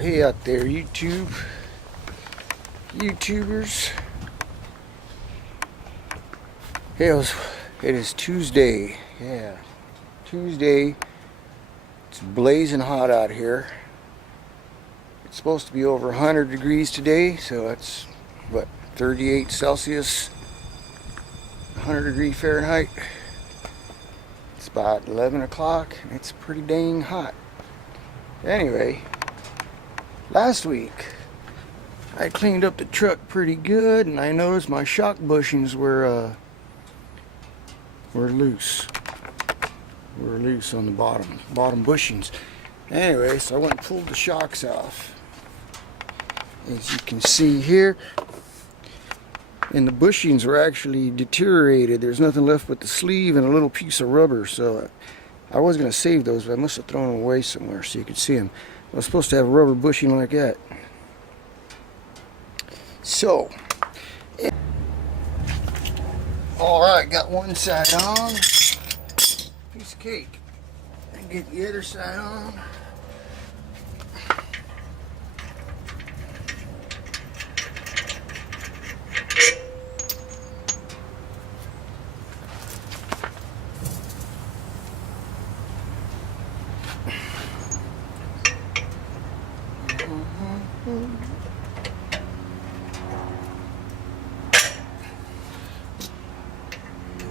Hey out there, YouTubers. Hey, it is Tuesday. Yeah, Tuesday. It's blazing hot out here. It's supposed to be over 100 degrees today, so that's what, 38 Celsius, 100 degree Fahrenheit. It's about 11 o'clock and it's pretty dang hot. Anyway, last week I cleaned up the truck pretty good, and I noticed my shock bushings were loose. Were loose on the bottom bushings. Anyway, so I went and pulled the shocks off. As you can see here, and the bushings were actually deteriorated. There's nothing left but the sleeve and a little piece of rubber. So I was going to save those, but I must have thrown them away somewhere so you could see them. I was supposed to have a rubber bushing like that. So, alright, got one side on. Piece of cake. And get the other side on.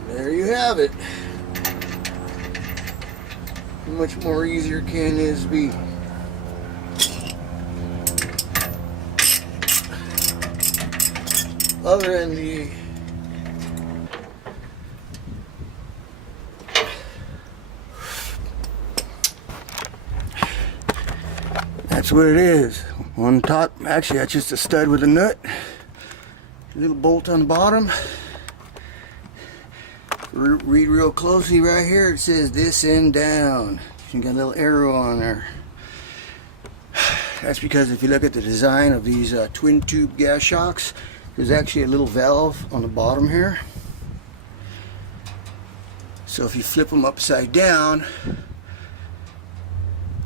There you have it. How much more easier can this be? Other than the that's what it is. On top, actually that's just a stud with a nut. A little bolt on the bottom. Read real closely right here. It says this end down. You got a little arrow on there. That's because if you look at the design of these twin tube gas shocks, there's actually a little valve on the bottom here. So if you flip them upside down,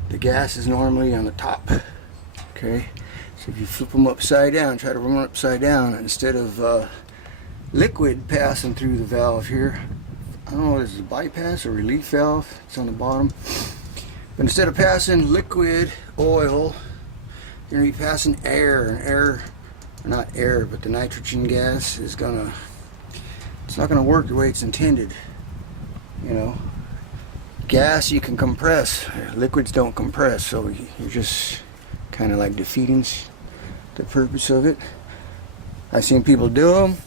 the gas is normally on the top. Okay, so if you flip them upside down, try to run them upside down, instead of liquid passing through the valve here, I don't know, is it a bypass or relief valve? It's on the bottom. But instead of passing liquid oil, you're going to be passing air, and air, not air, but the nitrogen gas is it's not gonna work the way it's intended. You know, gas you can compress, liquids don't compress, so you're just kind of like defeating the purpose of it. I've seen people do them.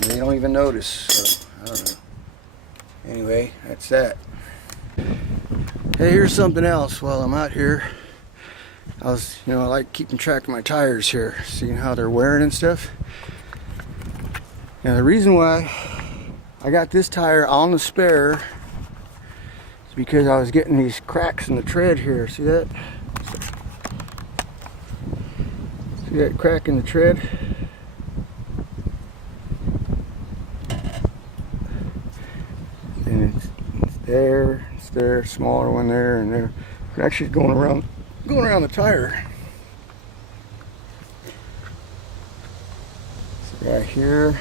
They don't even notice, so I don't know. Anyway, that's that. Hey, here's something else while I'm out here. I like keeping track of my tires here, seeing how they're wearing and stuff. Now, the reason why I got this tire on the spare is because I was getting these cracks in the tread here. See that? See that crack in the tread? And it's there, smaller one there, and there. It's actually going around the tire. So right here,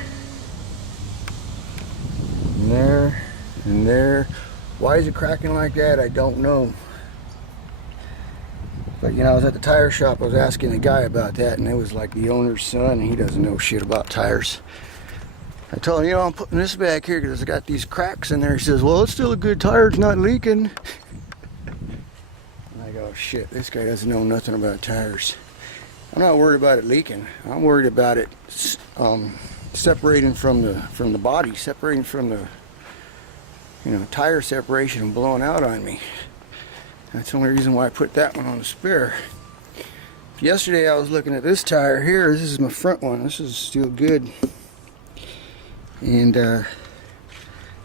and there, and there. Why is it cracking like that? I don't know. But I was at the tire shop. I was asking the guy about that, and it was like the owner's son, and he doesn't know shit about tires. I told him, I'm putting this back here because I got these cracks in there. He says, well, it's still a good tire, it's not leaking. And I go, shit, this guy doesn't know nothing about tires. I'm not worried about it leaking. I'm worried about it separating from the body, separating from the tire separation and blowing out on me. That's the only reason why I put that one on the spare. Yesterday I was looking at this tire here. This is my front one. This is still good. And I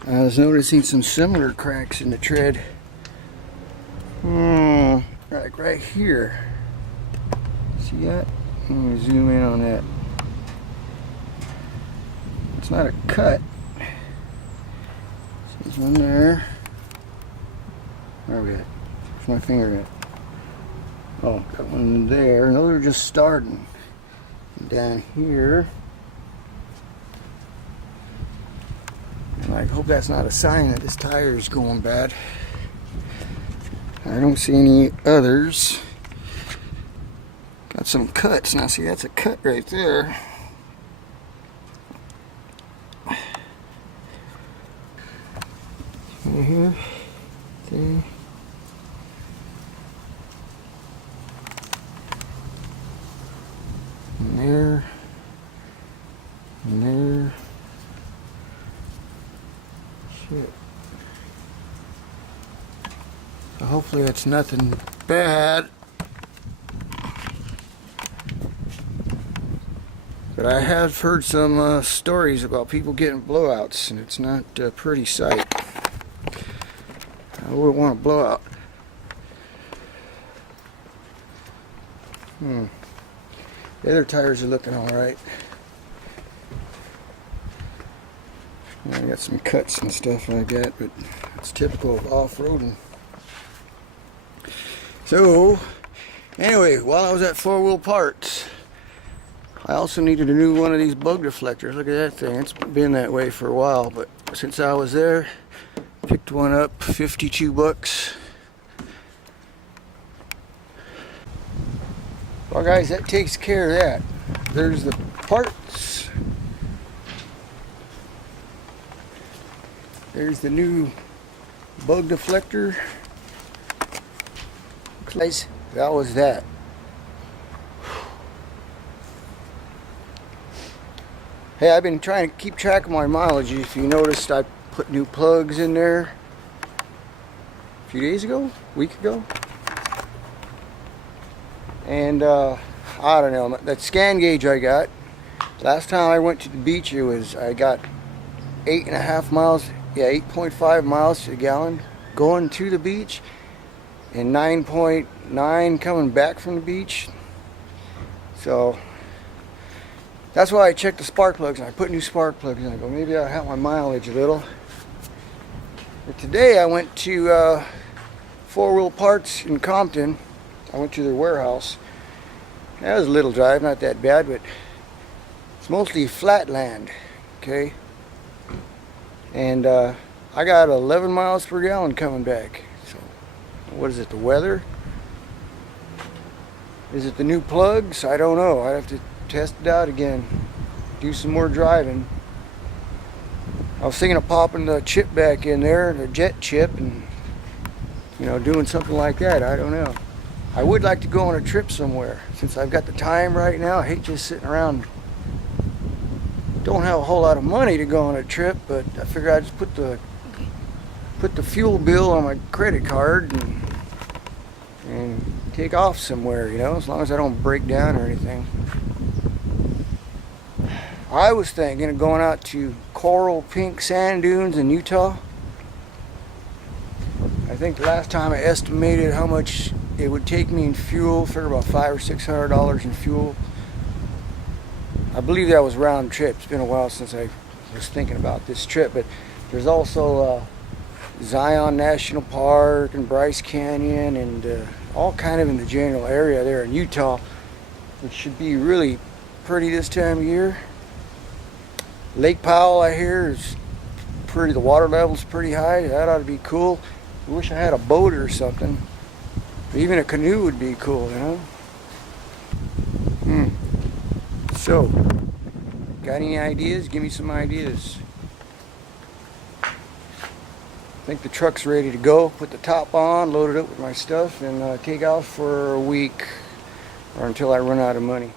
was noticing some similar cracks in the tread. Like right here. See that? Let me zoom in on that. It's not a cut. There's one there. Where are we at? Where's my finger at? Oh, got one there. No, they're just starting. And down here. And I hope that's not a sign that this tire is going bad. I don't see any others. Got some cuts. Now see, that's a cut right there. Right here. There. And there. And there. Shit. So hopefully it's nothing bad. But I have heard some stories about people getting blowouts, and it's not a pretty sight. I wouldn't want a blowout. The other tires are looking alright. I got some cuts and stuff like that, but it's typical of off-roading. So, anyway, while I was at 4-Wheel Parts, I also needed a new one of these bug deflectors. Look at that thing. It's been that way for a while, but since I was there, picked one up, 52 bucks. Well guys, that takes care of that. There's the parts. There's the new bug deflector. Guys, that was that. Hey, I've been trying to keep track of my mileage. If you noticed, I put new plugs in there a few days ago, a week ago. And I don't know, that scan gauge I got, last time I went to the beach, I got 8.5 miles, yeah, 8.5 miles to the gallon going to the beach, and 9.9 coming back from the beach. So that's why I checked the spark plugs, and I put new spark plugs in. I go, maybe I'll help my mileage a little. But today I went to 4-Wheel Parts in Compton. I went to their warehouse. That was a little drive, not that bad, but it's mostly flat land, okay? And I got 11 miles per gallon coming back. So, what is it, the weather? Is it the new plugs? I don't know. I have to test it out again, do some more driving. I was thinking of popping the chip back in there, the jet chip, and doing something like that. I don't know. I would like to go on a trip somewhere. Since I've got the time right now, I hate just sitting around. Don't have a whole lot of money to go on a trip, but I figure I'd just put the fuel bill on my credit card and take off somewhere, as long as I don't break down or anything. I was thinking of going out to coral pink sand dunes in Utah. I think the last time I estimated how much it would take me in fuel, figure about $500 or $600 in fuel. I believe that was round trip. It's been a while since I was thinking about this trip, but there's also Zion National Park and Bryce Canyon and all kind of in the general area there in Utah, which should be really pretty this time of year. Lake Powell, I hear, is pretty. The water level's pretty high. That ought to be cool. I wish I had a boat or something. Even a canoe would be cool, So, got any ideas? Give me some ideas. I think the truck's ready to go. Put the top on, load it up with my stuff, and take off for a week or until I run out of money.